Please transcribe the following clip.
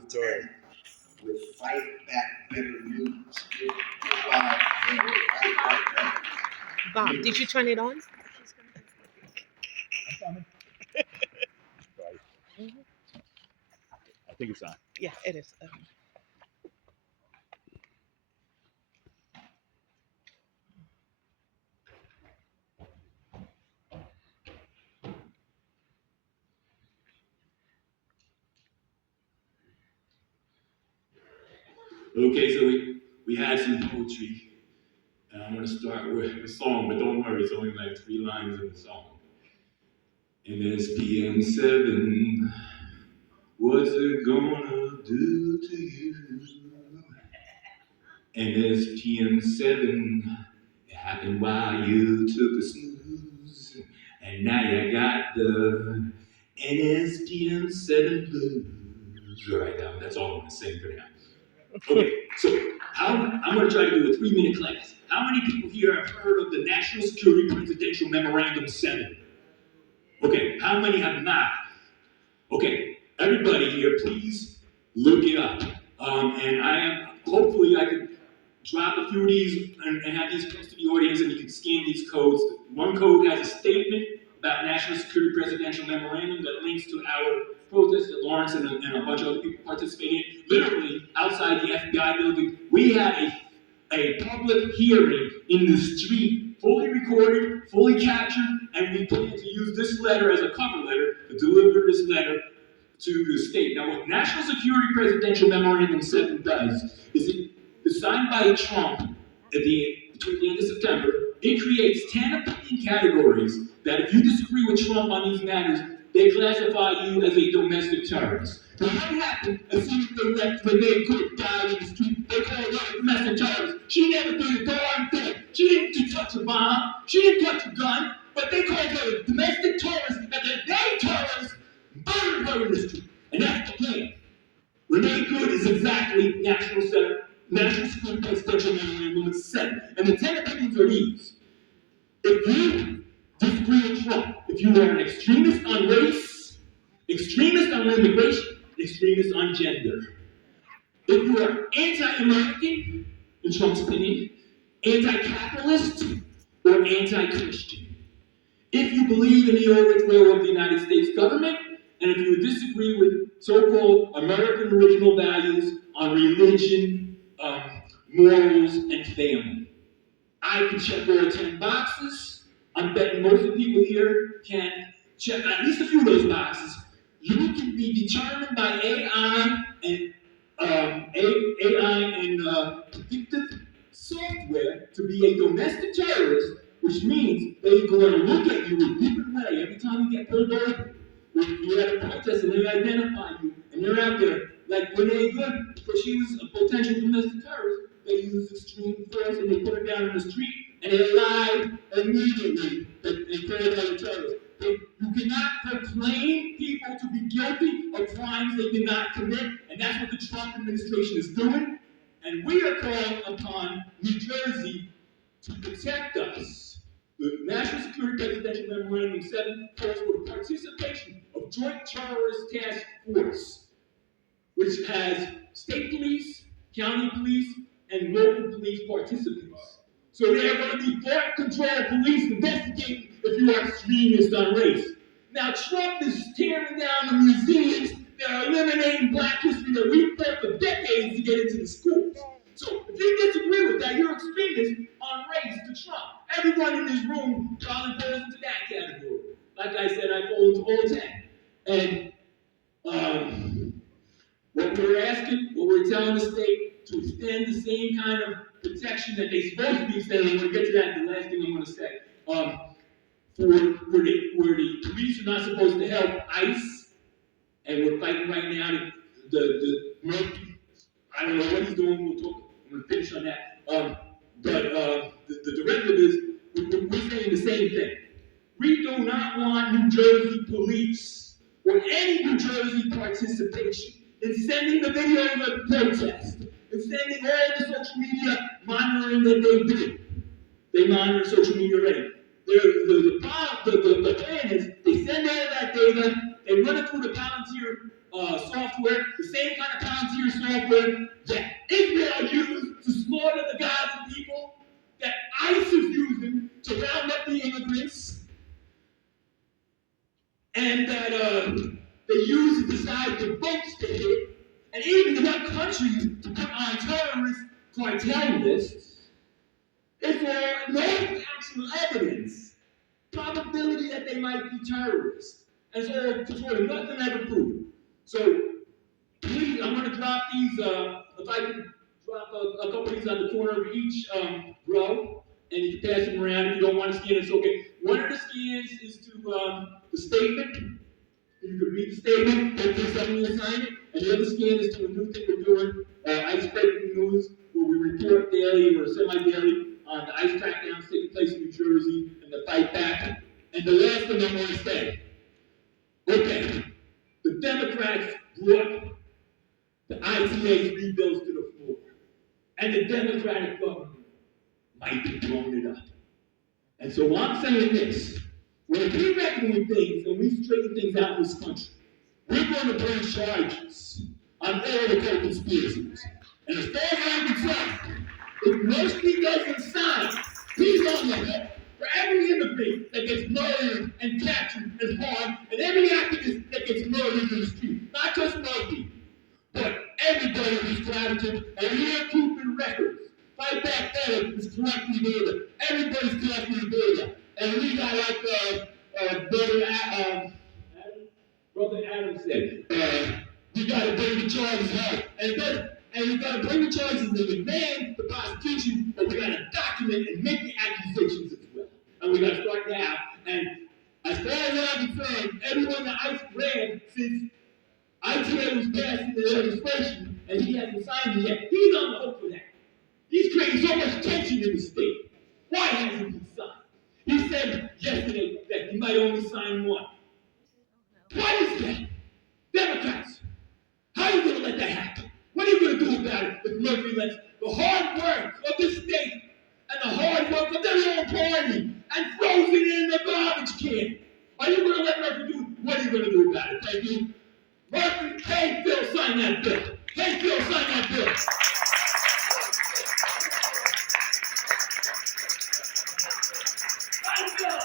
Victoria. With Fight Back Better News. Goodbye. Bob, did you turn it on? I'm coming. Right. I think it's on. Yeah, it is. Okay, so we had some poetry. And I'm going to start with a song, but don't worry, it's only like 3 lines in the song. And it's PM7, what's it gonna do to you? And it's PM7, it happened while you took a snooze. And now you got the NSPM7 blues. Right now, that's all I'm going to sing for now. Okay, so I'm going to try to do a 3-minute class. How many people here have heard of the National Security Presidential Memorandum 7? Okay, how many have not? Okay, everybody here, please look it up. Hopefully I can drop a few of these and have these close to the audience and you can scan these codes. One code has a statement about National Security Presidential Memorandum that links to our protest that Lawrence and a bunch of other people participated in. Literally, outside the FBI building, we had a public hearing in the street, fully recorded, fully captured, and we plan to use this letter as a cover letter to deliver this letter to the state. Now, what National Security Presidential Memorandum 7 does is it is signed by Trump between the end of September. It creates 10 opinion categories that if you disagree with Trump on these matters, they classify you as a domestic terrorist. Now, what happened as soon as they left Renee Cook died in the street? They called her a domestic terrorist. She never did a darn thing. She didn't touch a bomb. She didn't touch a gun. But they called her a domestic terrorist, and they terrorists murdered her in the street. And that's the plan. Renee Good is exactly National Security Presidential Memorandum 7. And the 10 opinions are these. If you disagree with Trump, if you are an extremist on race, extremist on immigration, extremist on gender, if you are anti-American, in Trump's opinion, anti-capitalist, or anti-Christian, if you believe in the overthrow of the United States government, and if you disagree with so-called American original values on religion, morals, and family. I can check all 10 boxes. I'm betting most of the people here can check at least a few of those boxes. You can be determined by AI and predictive software to be a domestic terrorist, which means they're going to look at you in a different way every time you get pulled over. When you're at a protest and they identify you, and you're out there, like Renee Good, because she was a potential domestic terrorist, they used extreme force and they put her down in the street, and they lied immediately and called her a terrorist. You cannot proclaim people to be guilty of crimes they did not commit, and that's what the Trump administration is doing. And we are calling upon New Jersey to protect us. The National Security Presidential Memorandum 7 calls for the participation of Joint Terrorist Task Force, which has state police, county police, and local police participants. So they are going to be thought control police investigating if you are extremist on race. Now, Trump is tearing down the museums that are eliminating Black history that we've fought for decades to get into the schools. So if you disagree with that, you're extremist on race to Trump. Everyone in this room probably falls into that category. Like I said, I fall into all 10. And what we're asking, what we're telling the state, to extend the same kind of protection that they're supposed to be extending. I'm going to get to that in the last thing I'm going to say. Where the police are not supposed to help ICE, and we're fighting right now the Murphy. I don't know what he's doing. We'll talk. I'm going to finish on that. The directive is we're saying the same thing. We do not want New Jersey police or any New Jersey participation in sending the videos of the protest, and sending all the social media monitoring that they do. They monitor social media already. The plan is they send all that data, they run it through the Palantir software, the same kind of Palantir software that Israel used to slaughter the Gaza people, that ICE is using to round up the immigrants, and that they use to decide the votes to hit, and even what countries to put on terrorist cartel lists. If there no actual evidence, probability that they might be terrorists, and so sort of nothing ever proved. So please, I'm going to drop these. If I can drop a couple of these on the corner of each row, and you can pass them around. If you don't want to scan, it's okay. One of the scans is to the statement. You can read the statement, hopefully someone will sign it. And the other scan is to a new thing we're doing, ICE breaking news, where we report daily or semi-daily on the ICE crackdowns taking place in New Jersey and the fight back. And the last thing I want to say, okay, the Democrats brought the ITA's rebuilds to the floor. And the Democratic government might be blowing it up. And so I'm saying this. When we reckon with things and we straighten things out in this country, we're going to bring charges on all the co-conspiracies. And as far as I'm concerned, if Murphy doesn't sign, he's on the hook for every immigrant that gets murdered and captured and harmed, and every activist that gets murdered in the street. Not just Murphy, but everybody who's collaborative, and we're keeping records. Fight Back Better is collecting data. Everybody's collecting data. And we got like Brother Adam said, we got to bring the charges home. And we got to bring the charges and demand the prosecution, but we got to document and make the accusations as well. And we got to start now. And as far as I'm concerned, everyone that ICE grabbed since ITA was passing the legislation, and he hasn't signed it yet, he's on the hook for that. He's creating so much tension in the state. Why hasn't he signed? He said yesterday that he might only sign one. Why is that? Democrats, how are you going to let that happen? What are you going to do about it if Murphy lets the hard work of this state and the hard work of their own party and throws it in the garbage can? Are you going to let Murphy do it? What are you going to do about it? Thank you. Murphy, hey, Phil, sign that bill. Hey, Phil, sign that bill.